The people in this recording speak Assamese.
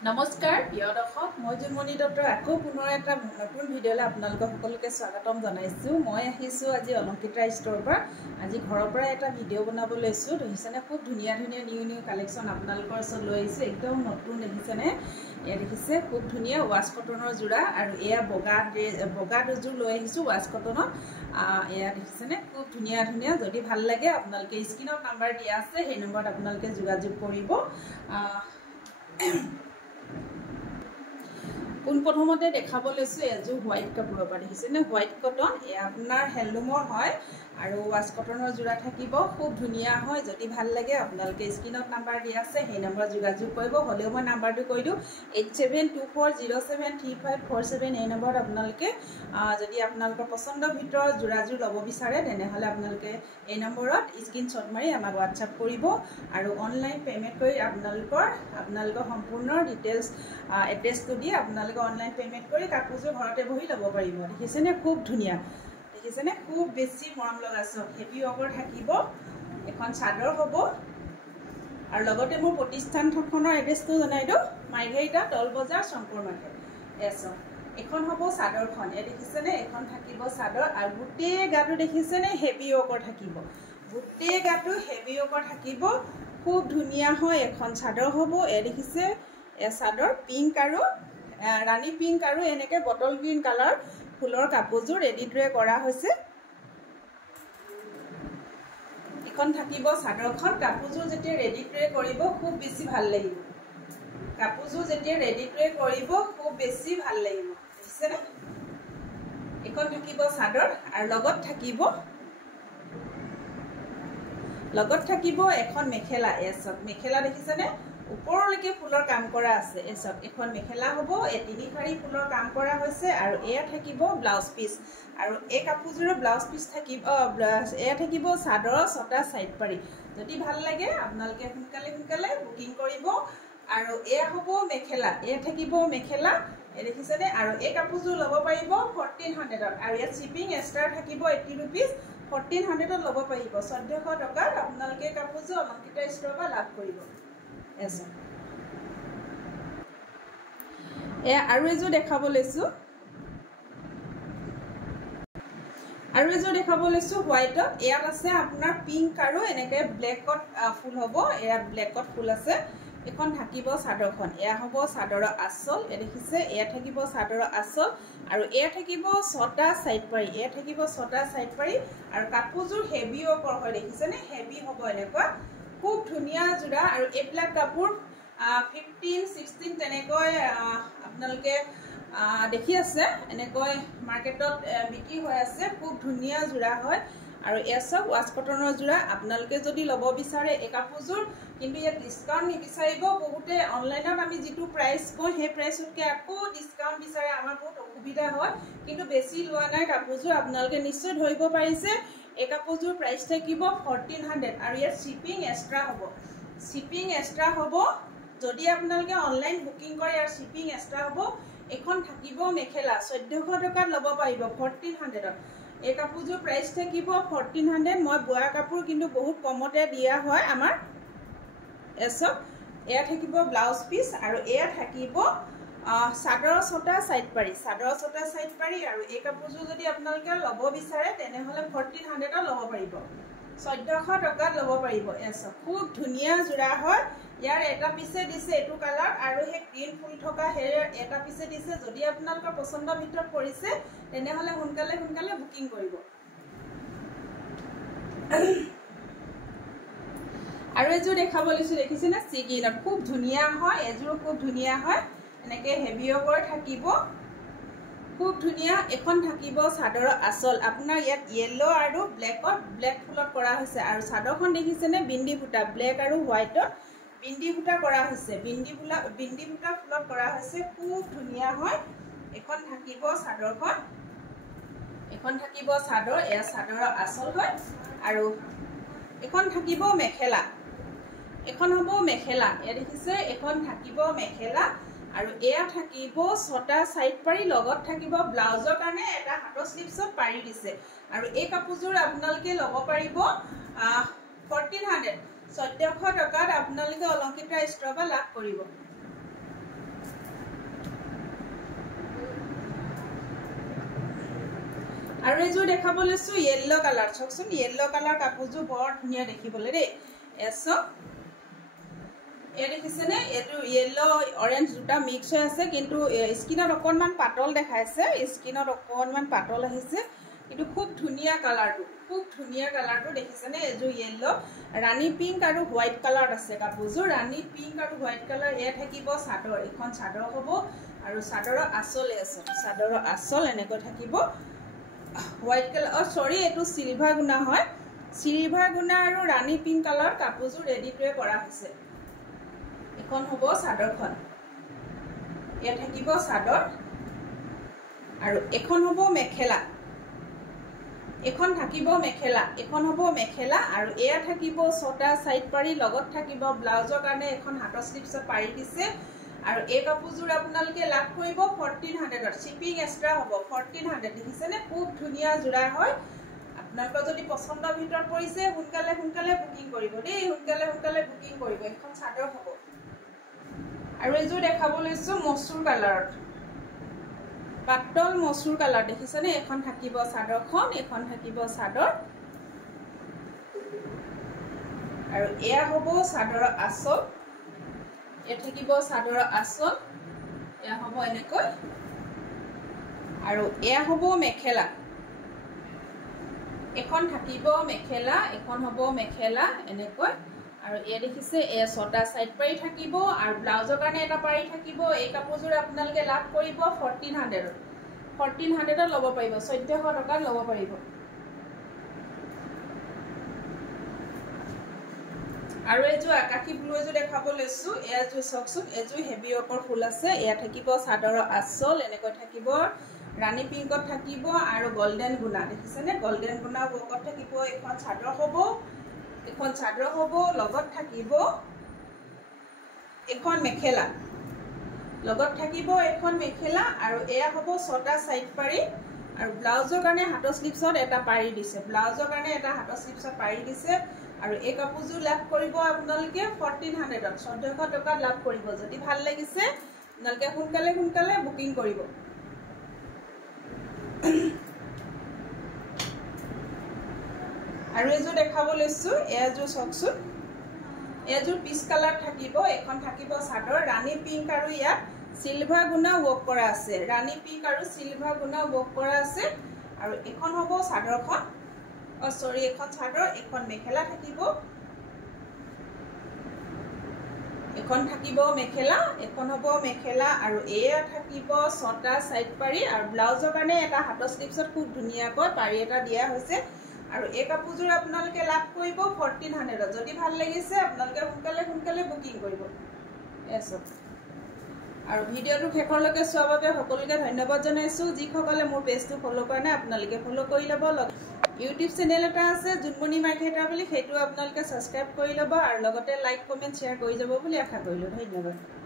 নমস্কাৰ প্ৰিয় দৰ্শক, মই জুনমণি দত্ত আকৌ পুনৰ এটা নতুন ভিডিঅ'লৈ আপোনালোকক সকলোকে স্বাগতম জনাইছোঁ। মই আহিছোঁ আজি অলংকিতা ষ্ট'ৰৰ পৰা। আজি ঘৰৰ পৰা এটা ভিডিঅ' বনাব লৈছোঁ। দেখিছেনে, খুব ধুনীয়া ধুনীয়া নিউ কালেকশ্যন আপোনালোকৰ ওচৰত লৈ আহিছোঁ। একদম নতুন, দেখিছেনে? এয়া দেখিছে, খুব ধুনীয়া ৱাছ কটনৰ যোৰা, আৰু এয়া বগা দুযোৰ লৈ আহিছোঁ ৱাছ কটনত। এয়া দেখিছেনে, খুব ধুনীয়া ধুনীয়া। যদি ভাল লাগে আপোনালোকে স্ক্ৰীনত নাম্বাৰ দিয়া আছে, সেই নম্বৰত আপোনালোকে যোগাযোগ কৰিব। পোনপ্ৰথমতে দেখাব লৈছোঁ এযোৰ হোৱাইট কাপোৰৰ পৰা। দেখিছেনে, হোৱাইট কটন, এয়া আপোনাৰ হেণ্ডলুমৰ হয় আৰু ৱাছ কটনৰ যোৰা থাকিব। খুব ধুনীয়া হয়। যদি ভাল লাগে আপোনালোকে স্ক্ৰীনত নাম্বাৰ দিয়া আছে, সেই নম্বৰত যোগাযোগ কৰিব। হ'লেও মই নাম্বাৰটো কৈ দিওঁ, 8724073547। এই নম্বৰত আপোনালোকে যদি আপোনালোকৰ পচন্দৰ ভিতৰত যোৰাযোৰ ল'ব বিচাৰে, তেনেহ'লে আপোনালোকে এই নম্বৰত স্ক্ৰীনশ্বট মাৰি আমাক হোৱাটছআপ কৰিব, আৰু অনলাইন পে'মেণ্ট কৰি আপোনালোকৰ সম্পূৰ্ণ ডিটেইলছ এড্ৰেছটো দি আপোনালোকে অনলাইন পে'মেণ্ট কৰি কাপোৰযোৰ ঘৰতে বহি ল'ব পাৰিব। দেখিছেনে, খুব ধুনীয়া। দেখিছেনে, খুব বেছি মৰম লগা চব হেভি ৱৰ্কৰ থাকিব। এখন চাদৰ হ'ব, আৰু লগতে মোৰ প্ৰতিষ্ঠানখনৰ এড্ৰেছটো জনাই দিওঁ, মাৰ্ঘেৰিটা তল বজাৰ শংকৰ মাৰ্কেট। এখন হ'ব চাদৰখন। দেখিছেনে, এখন থাকিব চাদৰ, আৰু গোটেই গাটো দেখিছেনে হেভি ৱৰ্কৰ থাকিব। গোটেই গাটো হেভি ৱৰ্কৰ থাকিব, খুব ধুনীয়া হয়। এখন চাদৰ হ'ব। দেখিছে, চাদৰ পিংক আৰু ৰাণী পিংক আৰু এনেকৈ বটল গ্ৰীণ কালাৰ ফুলৰ কাপোৰযোৰ ৰেডি কৰা হৈছে। এখন থাকিব চাদৰখন। কাপোৰযোৰ যেতিয়া ৰেডি কৰিব খুব বেছি ভাল লাগিব। কাপোৰযোৰ যেতিয়া ৰেডি কৰিব খুব বেছি ভাল লাগিব। দেখিছেনে, এখন থাকিব চাদৰ, আৰু লগত থাকিব এখন মেখেলা। মেখেলা দেখিছেনে, ওপৰলৈকে ফুলৰ কাম কৰা আছে। এখন মেখেলা হ'ব, 3 শাৰী ফুলৰ কাম কৰা হৈছে, আৰু এয়া থাকিব ব্লাউজ পিচ। আৰু এই কাপোৰযোৰৰ ব্লাউজ পিচ থাকিব, এয়া থাকিব চাদৰৰ 6টা চাইড পাৰি। যদি ভাল লাগে আপোনালোকে সোনকালে বুকিং কৰিব। আৰু এয়া হ'ব মেখেলা, এয়া থাকিব মেখেলা। দেখিছেনে, আৰু এই কাপোৰযোৰ ল'ব পাৰিব 1400, আৰু ইয়াত শ্বিপিং এক্সট্ৰা থাকিব 80 ৰুপিজ। 1400 ল'ব পাৰিব। 1400 টকাত আপোনালোকে কাপোৰযোৰ অলংকিতা ষ্ট'ৰৰ পৰা লাভ কৰিব। আৰু এযোৰ দেখাব লৈছোঁ, হোৱাইটত। ইয়াত আছে আপোনাৰ পিংক আৰু এনেকৈ ব্লেকত ফুল হ'ব। এয়া ব্লেকত ফুল আছে। এখন থাকিব চাদৰখন। এয়া হ'ব চাদৰৰ আঁচল। দেখিছে, এয়া থাকিব চাদৰৰ আঁচল, আৰু এয়া থাকিব 6টা চাইড পাৰি। আৰু কাপোৰযোৰ হেভি ৱৰ্কৰ হয়। দেখিছেনে, হেভি হ'ব এনেকুৱা। খুব ধুনীয়া যোৰা, আৰু এইবিলাক কাপোৰ 15, 16 তেনেকৈ আপোনালোকে দেখি আছে, এনেকৈ মাৰ্কেটত বিক্ৰী হৈ আছে। খুব ধুনীয়া যোৰা হয়, আৰু এয়া চব ৱাছ কটনৰ যোৰা। আপোনালোকে যদি ল'ব বিচাৰে এই কাপোৰযোৰ, কিন্তু ইয়াত ডিছকাউণ্ট নিবিচাৰিব। বহুতে অনলাইনত আমি যিটো প্ৰাইচ কওঁ, সেই প্ৰাইচতকৈ আকৌ ডিছকাউণ্ট বিচাৰে। আমাৰ বহুত অসুবিধা হয়, কিন্তু বেছি লোৱা নাই কাপোৰযোৰ। আপোনালোকে নিশ্চয় ধৰিব পাৰিছে, এই কাপোৰযোৰ প্ৰাইচ থাকিব 1400, আৰু ইয়াত শ্বিপিং এক্সট্ৰা হ'ব। যদি আপোনালোকে অনলাইন বুকিং কৰে, ইয়াৰ শ্বিপিং এক্সট্ৰা হ'ব। এখন থাকিব মেখেলা, 1400 টকাত ল'ব পাৰিব, 1400। এই কাপোৰযোৰ প্ৰাইচ থাকিব 1400। মই বোৱা কাপোৰ কিন্তু বহুত কমতে দিয়া হয় আমাৰ। এয়া থাকিব ব্লাউজ পিচ, আৰু এয়া থাকিব চাদৰৰ 6টা চাইড পাৰি। আৰু এই কাপোৰযোৰ যদি আপোনালোকে ল'ব বিচাৰে, তেনেহ'লে 1400 ল'ব পাৰিব। 1400 টকাত ল'ব পাৰিব। খুব ধুনীয়া যোৰা হয়। ইয়াৰ এটা পিছে দিছে এইটো কালাৰ, আৰু সেই গ্ৰীণ ফুল থকা সেই এটা পিছে দিছে। যদি আপোনালোকৰ পচন্দৰ ভিতৰত পৰিছে, তেনেহ'লে সোনকালে বুকিং কৰিব। আৰু এযোৰ দেখাব লৈছোঁ। দেখিছেনে, চি গ্ৰীণত খুব ধুনীয়া হয়। এযোৰো খুব ধুনীয়া হয়, এনেকৈ হেভি ৱৰ্কৰ থাকিব, খুব ধুনীয়া। এখন থাকিব চাদৰৰ আঁচল। আপোনাৰ ইয়াত য়েল্লো আৰু ব্লেক ফুলত কৰা হৈছে, আৰু চাদৰখন দেখিছেনে, বিন্দি বুটা, ব্লেক আৰু হোৱাইটত বিন্দি বুটা কৰা হৈছে। বিন্দি বুটা ফুলত কৰা হৈছে, খুব ধুনীয়া হয়। এখন থাকিব চাদৰখন, এয়া চাদৰৰ আঁচল হয়, আৰু এখন থাকিব মেখেলা। এখন হ'ব মেখেলা। এয়া দেখিছে, এখন থাকিব মেখেলা, আৰু এয়া থাকিব 6টা চাইড পাৰি। লগত থাকিব ব্লাউজৰ কাৰণে এটা হাতৰ স্লিপছত পাৰি দিছে। আৰু এই কাপোৰযোৰ আপোনালোকে ল'ব পাৰিব 1400। 1400 টকাত আপোনালোকে অলংকিতা ষ্ট'ৰৰ পৰা লাভ কৰিব। আৰু এইযোৰ দেখাব লৈছো য়েল্লো কালাৰ চকচোন য়েল্লো কালাৰ কাপোৰযোৰ বৰ ধুনীয়া দেখিবলৈ দেই এছো এ দেখিছেনে এটো য়েল্লো অৰেঞ্জ দুটা মিক্স হৈ আছে কিন্তু স্কিনত অকনমান পাতল দেখাইছে স্কিনত অকনমান পাতল আহিছে কিন্তু খুব ধুনীয়া কালাৰটো দেখিছেনে এযোৰ য়েল্লো ৰাণী পিংক আৰু হোৱাইট কালাৰ আছে কাপোৰযোৰ ৰাণী পিংক আৰু হোৱাইট কালাৰ এ থাকিব চাদৰ এখন চাদৰ হ'ব আৰু চাদৰৰ আঁচলে আছে চাদৰৰ আঁচল এনেকৈ থাকিব হোৱাইট কালাৰ সৰি এটো সিলভাৰ গুণা হয় সিলভাৰ গুণা আৰু ৰাণী পিংক কালাৰ কাপোৰযোৰ ৰেডি কৰি কৰা হৈছে এখন হ'ব চাদৰখন এ থাকিব চাদৰ আৰু এখন হ'ব মেখেলা এখন থাকিব মেখেলা এখন হ'ব মেখেলা আৰু এয়া থাকিব ছটা সাইড পাৰি লগত থাকিব ব্লাউজৰ কাৰণে এখন হাতৰ স্লিপছত পাৰি দিছে আৰু এই কাপোৰযোৰ আপোনালোকে লাভ কৰিব 1400 শিপিং এক্সট্ৰা হ'ব 1400 দেখিছেনে খুব ধুনীয়া জোৰা হয় আপোনালোকৰ যদি পছন্দৰ ভিতৰত পৰিছে সোনকালে বুকিং কৰিব দেই সোনকালে বুকিং কৰিব এখন চাদৰ হ'ব আৰু এইযোৰ দেখাব লৈছো মসুৰ কালাৰত পাতল মসুৰ কালাৰ দেখিছেনে এখন থাকিব চাদৰখন এখন থাকিব চাদৰ আৰু এয়া হ'ব চাদৰৰ আঁচল এ থাকিব চাদৰৰ আঁচল এয়া হ'ব এনেকৈ আৰু এয়া হ'ব মেখেলা এখন থাকিব মেখেলা এখন হ'ব মেখেলা এনেকৈ আৰু এ দেখিছে এ ছটা সাইড পাৰি থাকিব আৰু ব্লাউজৰ কাৰণে এটা পাৰি থাকিব এই কাপোৰযোৰ আপোনালোকে লাভ কৰিব 1400 ল'ব পাৰিব 1400 টকাত ল'ব পাৰিব আৰু এইযোৰ আকাশী ব্লু এযোৰ দেখাব লৈছো এযোৰ চকচোন এযোৰ হেভি ওপৰ ফুল আছে এয়া থাকিব চাদৰৰ আঁচল এনেকৈ থাকিব ৰাণী পিংকত থাকিব আৰু গোল্ডেন গুণা দেখিছেনে গোল্ডেন গুণা ওপৰত থাকিব এখন চাদৰ হ'ব লগত থাকিব এখন মেখেলা লগত থাকিব এখন মেখেলা আৰু এয়া হ'ব ছটা সাইড পাৰি আৰু ব্লাউজৰ কাৰণে হাতৰ স্লিপছত এটা পাৰি দিছে আৰু এই কাপোৰযোৰ লাভ কৰিব আপোনালোকে 1400 1400 টকাত লাভ কৰিব যদি ভাল লাগিছে আপোনালোকে সোনকালে বুকিং কৰিব আৰু এইযোৰ দেখাব লৈছো এযোৰ চকচোন এযোৰ পিচ কালাৰ থাকিব এখন থাকিব চাদৰ ৰাণী পিংক আৰু ইয়াত সিলভাৰ গুণা ৱৰ্ক কৰা আছে আৰু এখন হ'ব চাদৰখন এখন চাদৰ এখন মেখেলা থাকিব এখন থাকিব মেখেলা এখন হ'ব মেখেলা আৰু এয়া থাকিব ছটা সাইড পাৰি আৰু ব্লাউজৰ কাৰণে এটা হাতৰ স্লিপছত খুব ধুনীয়াকৈ পাৰি এটা দিয়া হৈছে আৰু এই কাপোৰযোৰ আপোনালোকে লাভ কৰিব 1400 যদি ভাল লাগিছে আপোনালোকে সোনকালে বুকিং কৰিব এছো আৰু ভিডিওটো শেষলৈকে চোৱাৰ বাবে সকলোকে ধন্যবাদ জনাইছো যিসকলে মোৰ পেজটো ফলো কৰা নাই আপোনালোকে ফলো কৰি ল'ব ইউটিউব চেনেল এটা আছে জুনমণি মাৰ্কেটাৰ বুলি সেইটো আপোনালোকে সাবস্ক্ৰাইব কৰি ল'ব আৰু লগতে লাইক কমেন্ট শ্বেয়াৰ কৰি যাব বুলি আশা কৰিলো ধন্যবাদ